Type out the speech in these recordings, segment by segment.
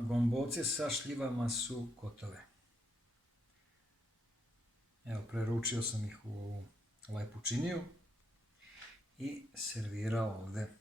Gomboci sa šljivama su gotove. Evo, preručio sam ih u ovu lepu činiju i servirao ovde.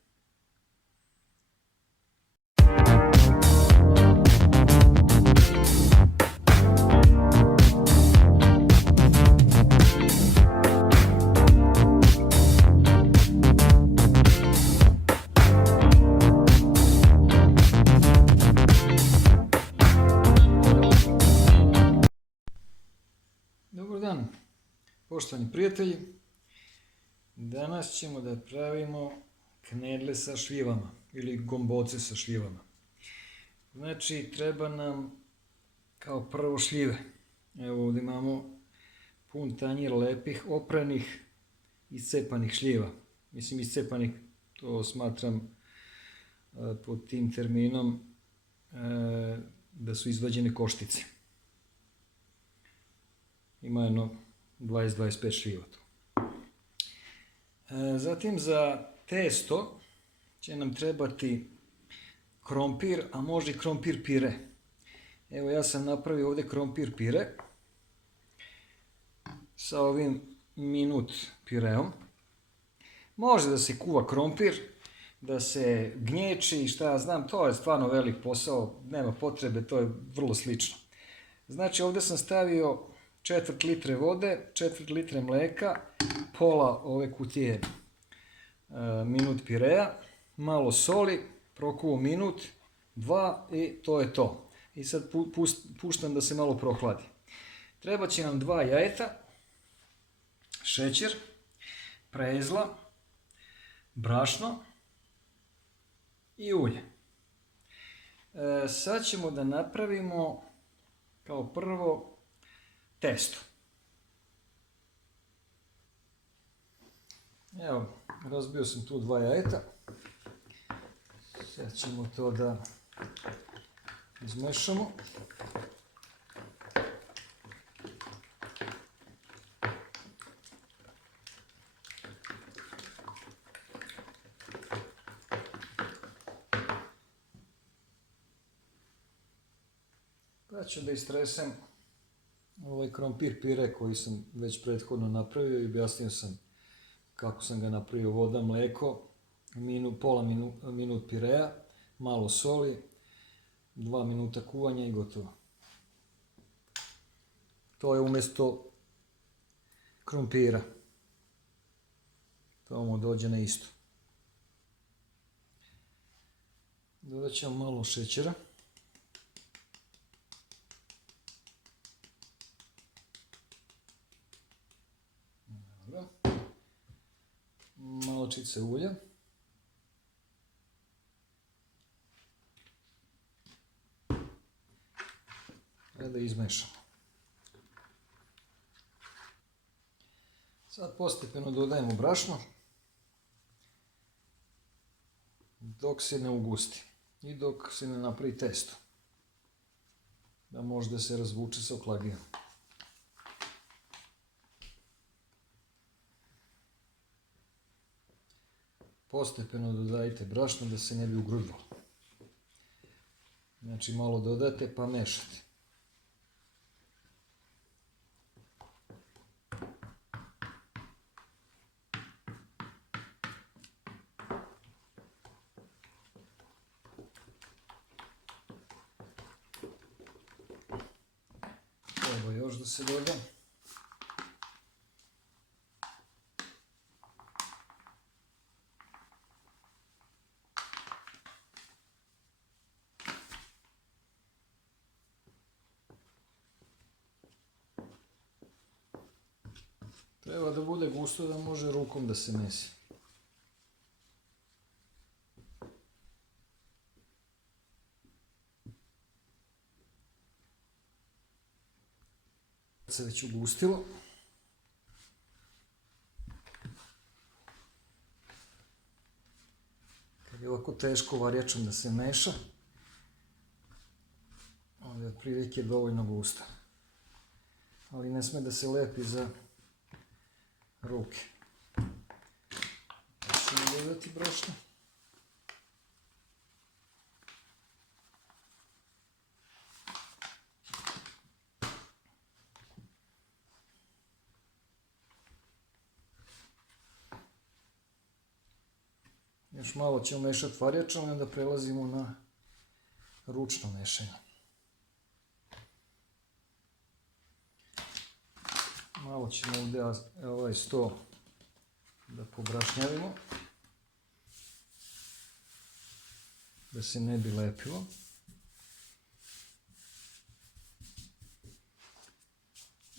Dobar dan, poštovani prijatelji. Danas ćemo da pravimo knedle sa šljivama ili gomboce sa šljivama. Znači, treba nam kao prvo šljive. Evo ovdje imamo pun tanjir lepih, opranih, iscepanih šljiva. Mislim, iscepanih, to smatram pod tim terminom da su izvađene koštice. Ima jedno 20-25 šljiva tu. Zatim za testo će nam trebati krompir, a može i krompir pire. Evo, ja sam napravio ovdje krompir pire sa ovim minut pireom. Može da se kuva krompir, da se gnječi i šta ja znam, to je stvarno velik posao, nema potrebe, to je vrlo slično. Znači, ovdje sam stavio 1/4 litre vode, 1/4 litre mleka, pola ove kutije minut pirea, malo soli, prokuvam minut, 2 i to je to. I sad puštam da se malo prohladi. Treba će nam 2 jajeta, šećer, prezla, brašno i ulje. Sad ćemo da napravimo kao prvo testo. Evo, razbio sam tu 2 jajeta. Sad ćemo to da izmešamo. Pa ću da istresem ovaj krompir pire koji sam već prethodno napravio i objasnio sam kako sam ga napravio. Voda, mleko, pola minut pirea, malo soli, 2 minuta kuvanja i gotovo. To je umjesto krompira. To mu dođe na isto. Dodat ćemo malo šećera. Malčice ulja. Da izmešamo. Sad postepeno dodajemo brašno dok se ne ugusti i dok se ne napravi testo, da može da se razvuče sa oklagijom. Postepeno dodajte brašno da se ne bi ugrudilo. Znači, malo dodate pa mešate. Treba još da se doda. Treba da bude gusto da može rukom da se mesi. Kad se već ugustilo, kad je ovako teško varjačom da se meša, onda je otprilike dovoljno gusto. Ali ne sme da se lepi za ruke. Ćemo dodati brašno. Još malo ćemo mešati varjačom i onda prelazimo na ručno mešanje. Malo ćemo ovdje ovaj sto da pobrašnjavimo, da se ne bi lepilo.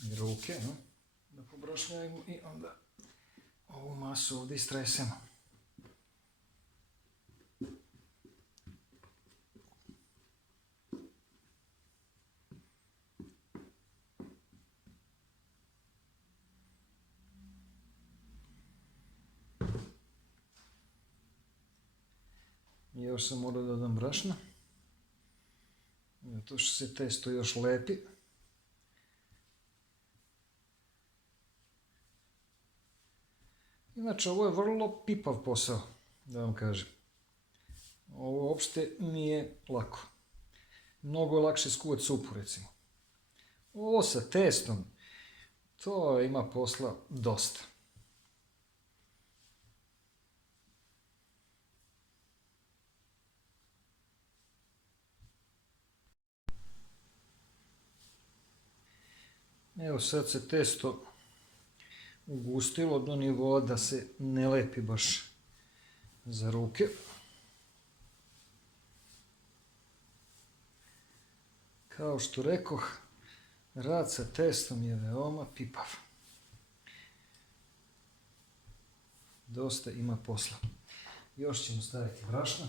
I ruke, no? Da pobrašnjavimo i onda ovu masu ovdje istresemo. I još sam morao da dodam brašna, zato što se testo još lepi. Inače, ovo je vrlo pipav posao, da vam kažem. Ovo uopšte nije lako. Mnogo je lakše skuvati supu, recimo. Ovo sa testom, to ima posla dosta. Evo sad se testo ugustilo do nivoa da se ne lepi baš za ruke. Kao što rekoh, rad sa testom je veoma pipav. Dosta ima posla. Još ćemo staviti brašna.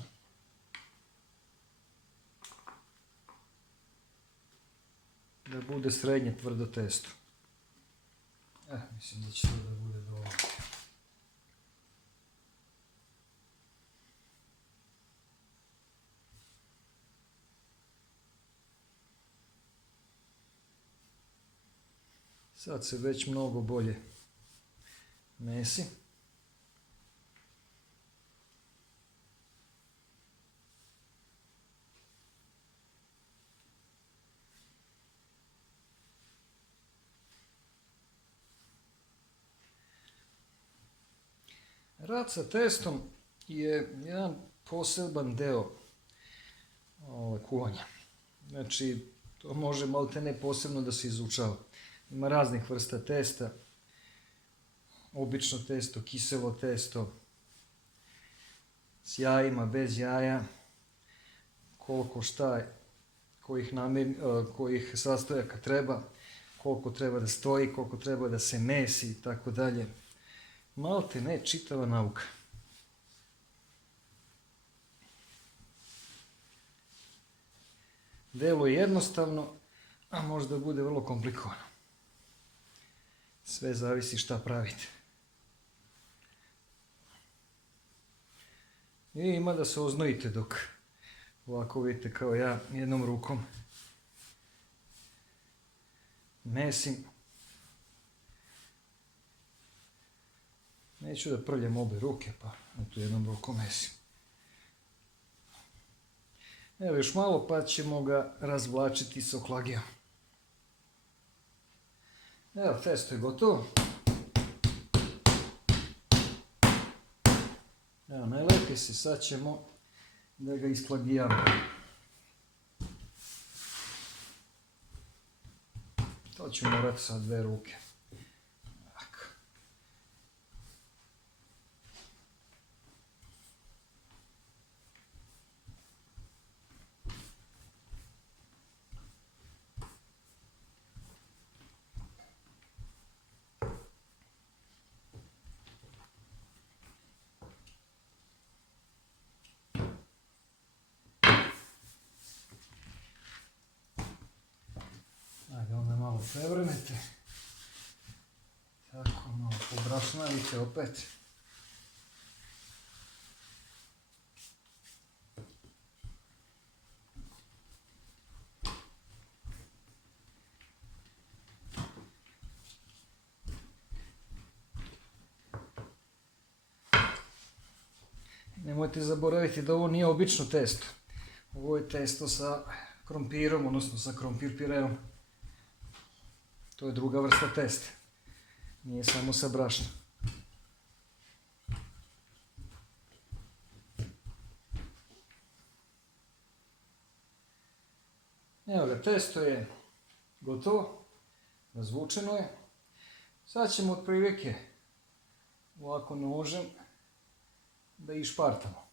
Da bude srednje tvrdo testo. Mislim da će to da bude dovoljno. Sad se već mnogo bolje mesi. Rad sa testom je jedan poseban deo kuvanja. Znači, to može maltene posebno da se izučava. Ima raznih vrsta testa, obično testo, kiselo testo, s jajima, bez jaja, koliko šta je, kojih sastojaka treba, koliko treba da stoji, koliko treba da se mesi i tako dalje. Maltene čitava nauka. Delo je jednostavno, a možda bude vrlo komplikovano. Sve zavisi šta pravite. I ima da se oznojite dok ovako vidite kao ja jednom rukom mesim. Neću da prljam obe ruke, pa tu jednom rukom mesim. Evo još malo pa ćemo ga razvlačiti s oklagijom. Evo, testo je gotovo. Evo, ne lepi se, sad ćemo da ga isklagijamo. To ću morati sa dve ruke. Ajde, onda malo prevrnete. Tako, malo pobrašnavite opet. Nemojte zaboraviti da ovo nije obično testo. Ovo je testo sa krompirom, odnosno sa krompir pireom. To je druga vrsta testa. Nije samo sa brašnom. Evo ga, testo je gotovo, razvučeno je. Sad ćemo otprilike ovako nožem da išpartamo.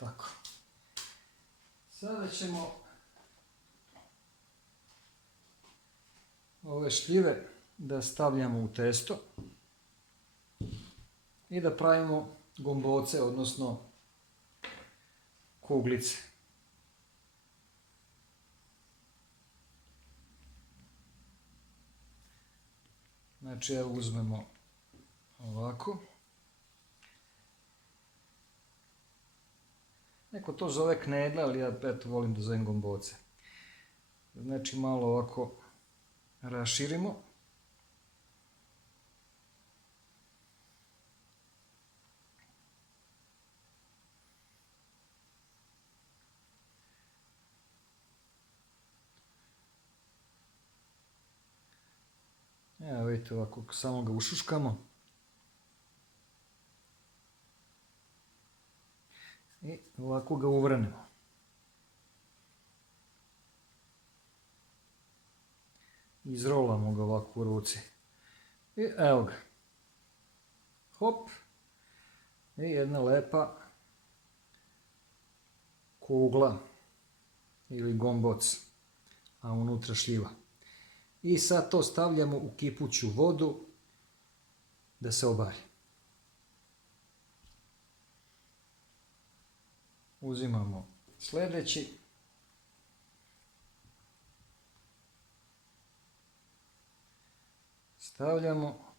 Tako. Sada ćemo ove šljive da stavljamo u testo i da pravimo gomboce, odnosno kuglice. Znači, evo uzmemo ovako. Neko to zove knedle, ali ja eto volim da zovem gomboce. Znači, malo ovako raširimo. Evo vidite, ovako samo ga ušuškamo. I ovako ga uvrnemo. Izrolamo ga ovako u ruci. I evo ga. Hop. I jedna lepa kugla ili gomboc, a unutra šljiva. I sad to stavljamo u kipuću vodu da se obari. Uzimamo sljedeći. Stavljamo.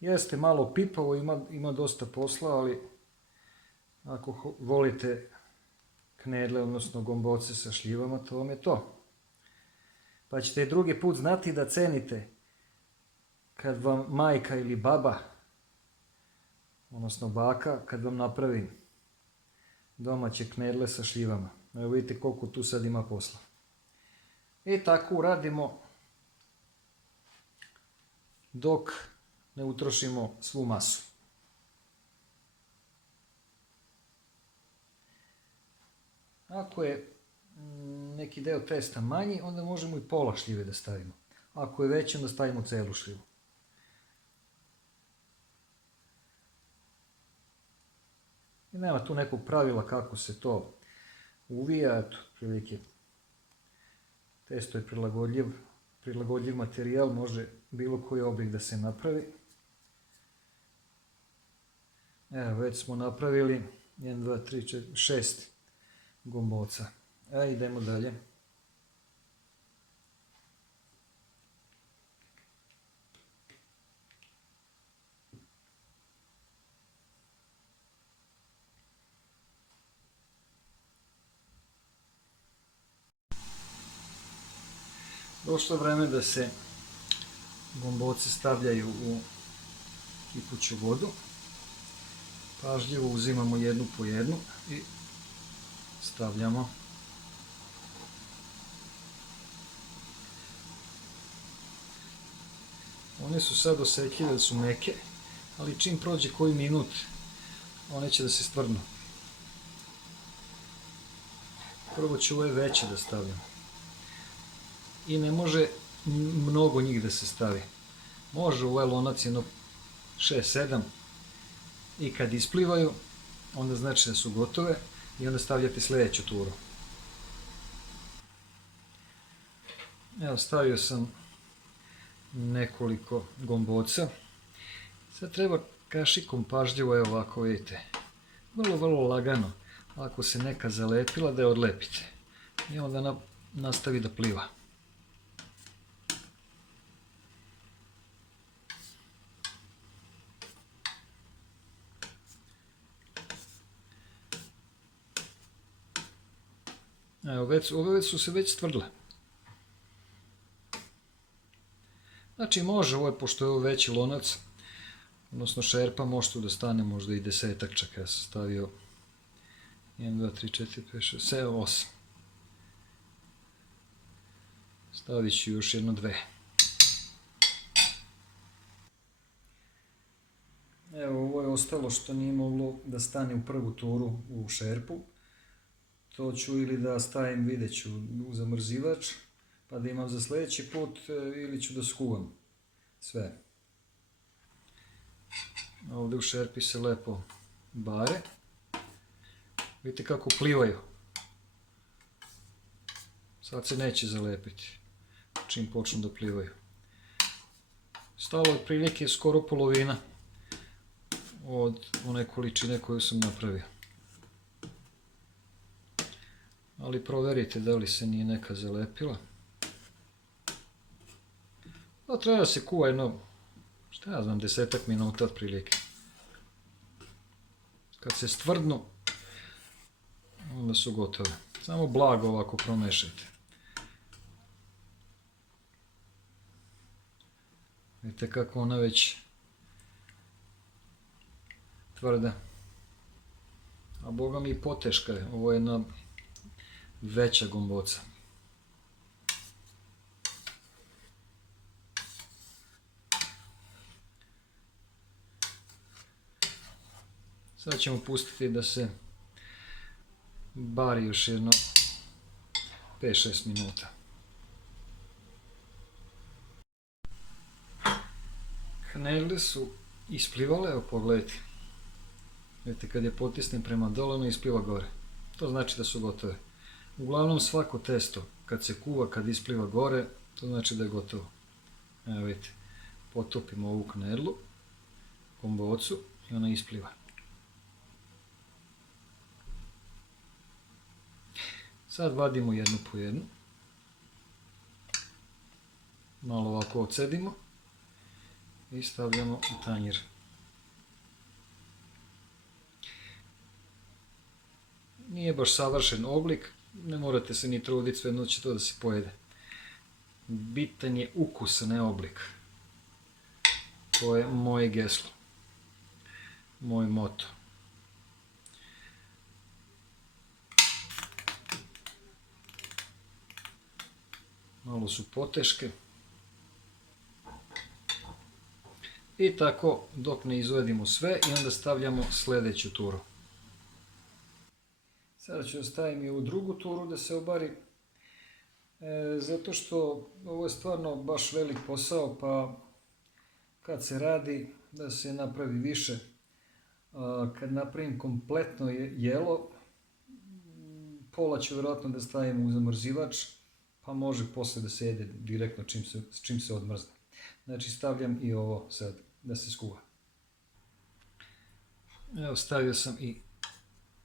Jeste malo pipavo, ima dosta posla, ali ako volite knedle, odnosno gomboce sa šljivama, to vam je to. Pa ćete drugi put znati da cenite kad vam majka ili baba, odnosno baka, kad vam napravi domaće knedle sa šljivama. Evo vidite koliko tu sad ima posla. I tako uradimo dok ne utrošimo svu masu. Ako je neki deo testa manji, onda možemo i pola šljive da stavimo. Ako je veći, onda stavimo celu šljivu. I nema tu nekog pravila kako se to uvija, eto, prilike. Testo je prilagodljiv materijal, može bilo koji oblik da se napravi. Evo, već smo napravili 1, 2, 3, 4, 6 gomboca. Idemo dalje. Došlo je vreme da se gomboci stavljaju u kipuću vodu. Pažljivo uzimamo jednu po jednu i stavljamo. One su sad osjetljive da su meke, ali čim prođe koji minut, one će da se stvrdnu. Prvo ću ove veće da stavljam. I ne može mnogo njih da se stavi. Može u ovaj lonac jedno 6-7 i kad isplivaju, onda znači da su gotove i onda stavljate sljedeću turu. Evo, stavio sam nekoliko gomboca. Sad treba kašikom pažljivo, evo ovako vidite, vrlo lagano, ako se neka zalepila da je odlepite i onda nastavi da pliva. Evo, ove su se već stvrdle. Znači može, ovo je, pošto je ovo veći lonac, odnosno šerpa, može tu da stane možda i 10-ak, čak ja sam stavio 1, 2, 3, 4, 5, 6, 7, 8. Stavit ću još jedno 2. Evo, ovo je ostalo što nije moglo da stane u prvu turu u šerpu. To ću ili da stavim, vidjet ću, u zamrzivač, pa da imam za sljedeći put, ili ću da skuvam sve. Ovdje u šerpi se lepo bare. Vidite kako plivaju. Sad se neće zalepiti čim počnu da plivaju. Stalo je otprilike skoro polovina od one količine koju sam napravio. Ali proverite da li se nije neka zalepila. To treba da se kuva jedno, šta ja znam, 10-ak minuta otprilike. Kad se stvrdnu, onda su gotove. Samo blago ovako promešajte. Vidite kako ona već tvrda. A boga mi i poteška je. Ovo je jedna veća gomboca. Sad ćemo pustiti da se bari još jedno 5-6 minuta. Knedle su isplivale, evo pogledajte. Vidite, kad je potisnem prema dole, ono ispliva gore. To znači da su gotove. Uglavnom svako testo, kad se kuva, kad ispliva gore, to znači da je gotovo. Evo vidite, potopimo ovu knedlu, gombocu, i ona ispliva. Sad vadimo jednu po jednu. Malo ovako odcedimo i stavljamo u tanjir. Nije baš savršen oblik, ne morate se ni truditi, svejedno će to da se pojede. Bitan je ukus, a ne oblik. To je moje geslo, moj moto. Malo su poteške. I tako dok ne izvedimo sve i onda stavljamo sljedeću turu. Sada ću da stavim i u drugu turu da se obari. Zato što ovo je stvarno baš velik posao, pa kad se radi da se napravi više. Kad napravim kompletno jelo, pola ću vjerojatno da stavim u zamrzivač, pa može posle da se jede direktno čim se odmrzne. Znači stavljam i ovo sad da se skuva. Evo, stavio sam i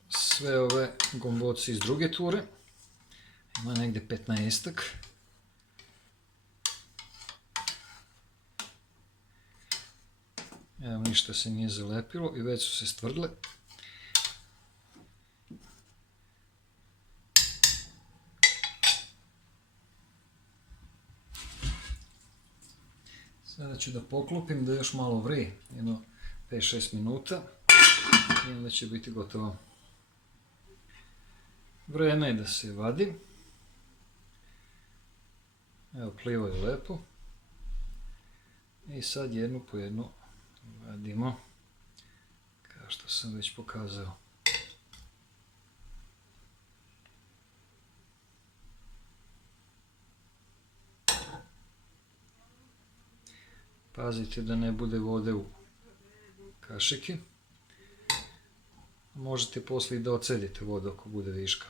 sve ove gomboce iz druge ture. Ima negdje 15-ak. Evo, ništa se nije zalepilo i već su se stvrdle. Sada ću da poklopim da još malo vri, jedno 5-6 minuta i onda će biti gotovo. Vreme je da se vadi. Evo, plivaju lepo. I sad jednu po jednu vadimo, kao što sam već pokazao. Pazite da ne bude vode u kašiki. Možete poslije da ocedite vodu ako bude viška.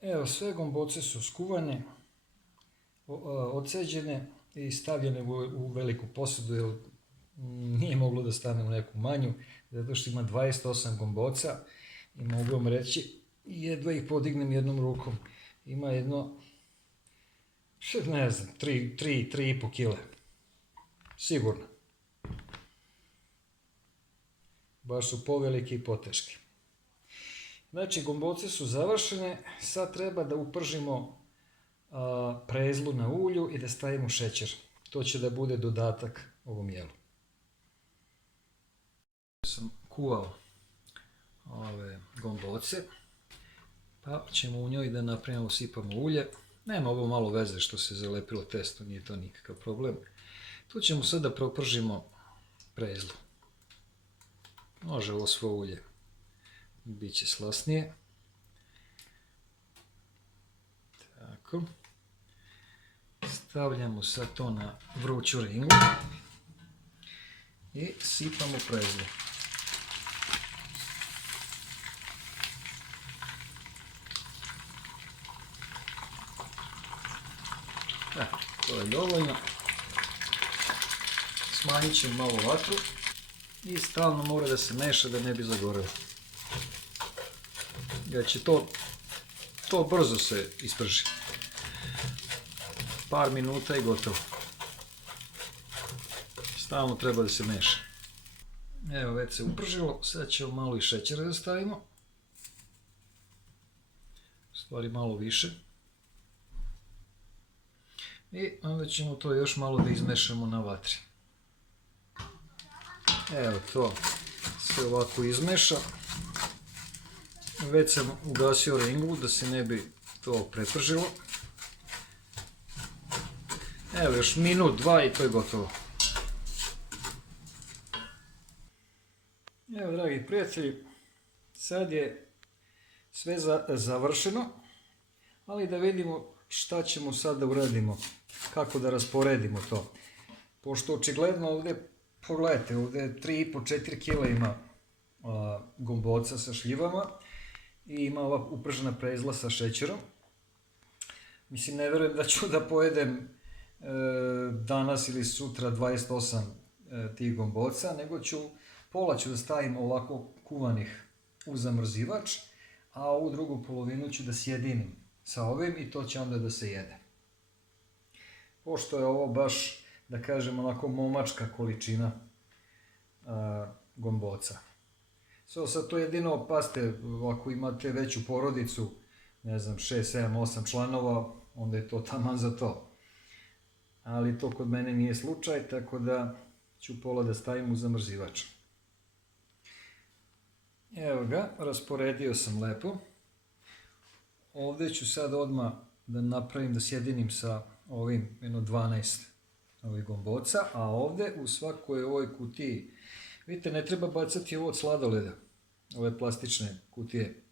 Evo, sve gomboce su skuvane, odceđene i stavljene u veliku posudu, jer nije moglo da stane u neku manju, zato što ima 28 gomboca i mogu vam reći, jedva ih podignem jednom rukom. Ima jedno, ne znam, 3,5 kile. Sigurno. Baš su povelike i poteške. Znači, gomboce su završene, sad treba da upržimo prezlu na ulju i da stavimo šećer. To će da bude dodatak ovom jelu. Sam kuvao ove gomboce, pa ćemo u njoj da napravimo, sipamo ulje. Nema ovo malo veze što se zalepilo testo, nije to nikakav problem. Tu ćemo sad da propržimo prezlu. Može ovo svo ulje, bit će slasnije. Tako. Stavljamo sad to na vruću ringu i sipamo prezlu. To je dovoljno. Smanjit ćemo malo vatru i stalno mora da se meša da ne bi zagorelo. Jer će to brzo se isprži. Par minuta i gotovo. Stalno treba da se meša. Evo, već se upržilo, sad ćemo malo i šećera da stavimo. U stvari malo više. I onda ćemo to još malo da izmešamo na vatri. Evo to se ovako izmeša. Već sam ugasio ringu da se ne bi to prepržilo. Evo još minut, dva i to je gotovo. Evo, dragi prijatelji, sad je sve završeno, ali da vidimo šta ćemo sad da uradimo, kako da rasporedimo to. Pošto očigledno ovdje, pogledajte, ovdje 3,5-4 kg ima gomboca sa šljivama i ima ova upržena prezla sa šećerom. Mislim, ne verujem da ću da pojedem danas ili sutra 28 tih gomboca, nego pola ću da stavim ovako kuvanih u zamrzivač, a ovu drugu polovinu ću da sjedinim sa ovim i to će onda da se jede. Pošto je ovo baš, da kažem, onako momačka količina gomboca. Sad to jedino, pazite, ako imate veću porodicu, ne znam, 6, 7, 8 članova, onda je to taman za to. Ali to kod mene nije slučaj, tako da ću pola da stavim u zamrzivač. Evo ga, rasporedio sam lepo. Ovdje ću sad odmah da napravim, da sjedinim sa ovim, jedno 12 ovih gomboca, a ovdje u svakoj ovoj kutiji, vidite, ne treba bacati ovo od sladoleda, ove plastične kutije.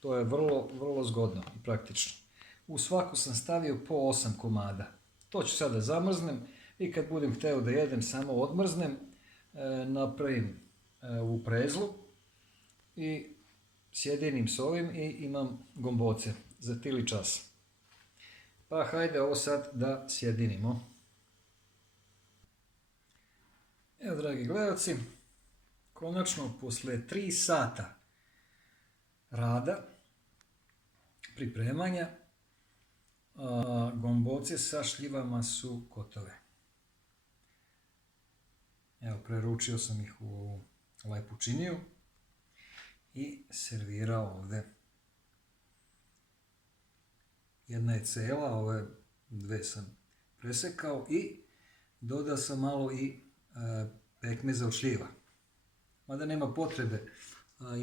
To je vrlo, vrlo zgodno i praktično. U svaku sam stavio po 8 komada. To ću sad da zamrznem i kad budem hteo da jedem, samo odmrznem, napravim ovu prezlu i sjedinim s ovim i imam gomboce za tili čas. Pa hajde ovo sad da sjedinimo. Evo, dragi gledalci, konačno posle 3 sata rada, pripremanja, gomboce sa šljivama su gotove. Evo, preručio sam ih u lepu činiju i servirao ovdje. Jedna je cela, ove dve sam presekao i dodao sam malo i pekmeza od šljiva. Mada nema potrebe,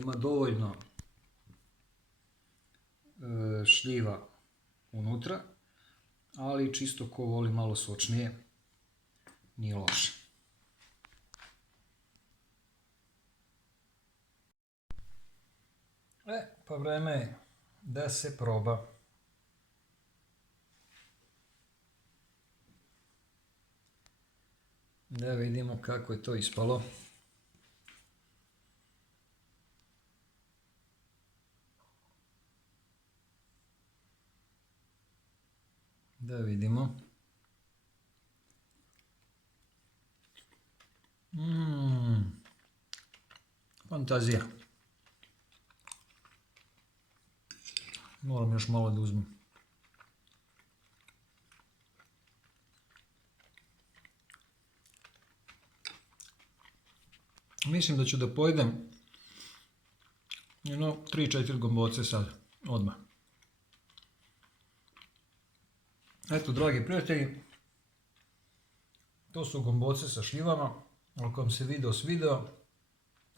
ima dovoljno šljiva unutra, ali čisto ko voli malo sočnije, nije loše. Pa vreme je da se proba. Da vidimo kako je to ispalo. Da vidimo. Fantazija. Moram još malo da uzmem. Mislim da ću da pojedem 3-4 gomboce sad, odmah. Eto, dragi prijatelji, to su gomboce sa šljivama. Ako vam se video svideo,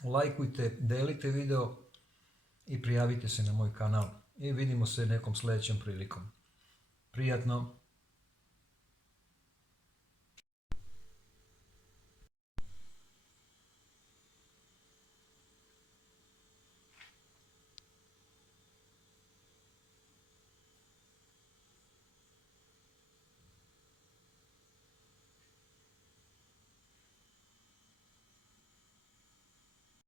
lajkujte, delite video i prijavite se na moj kanal. I vidimo se nekom sljedećom prilikom. Prijatno!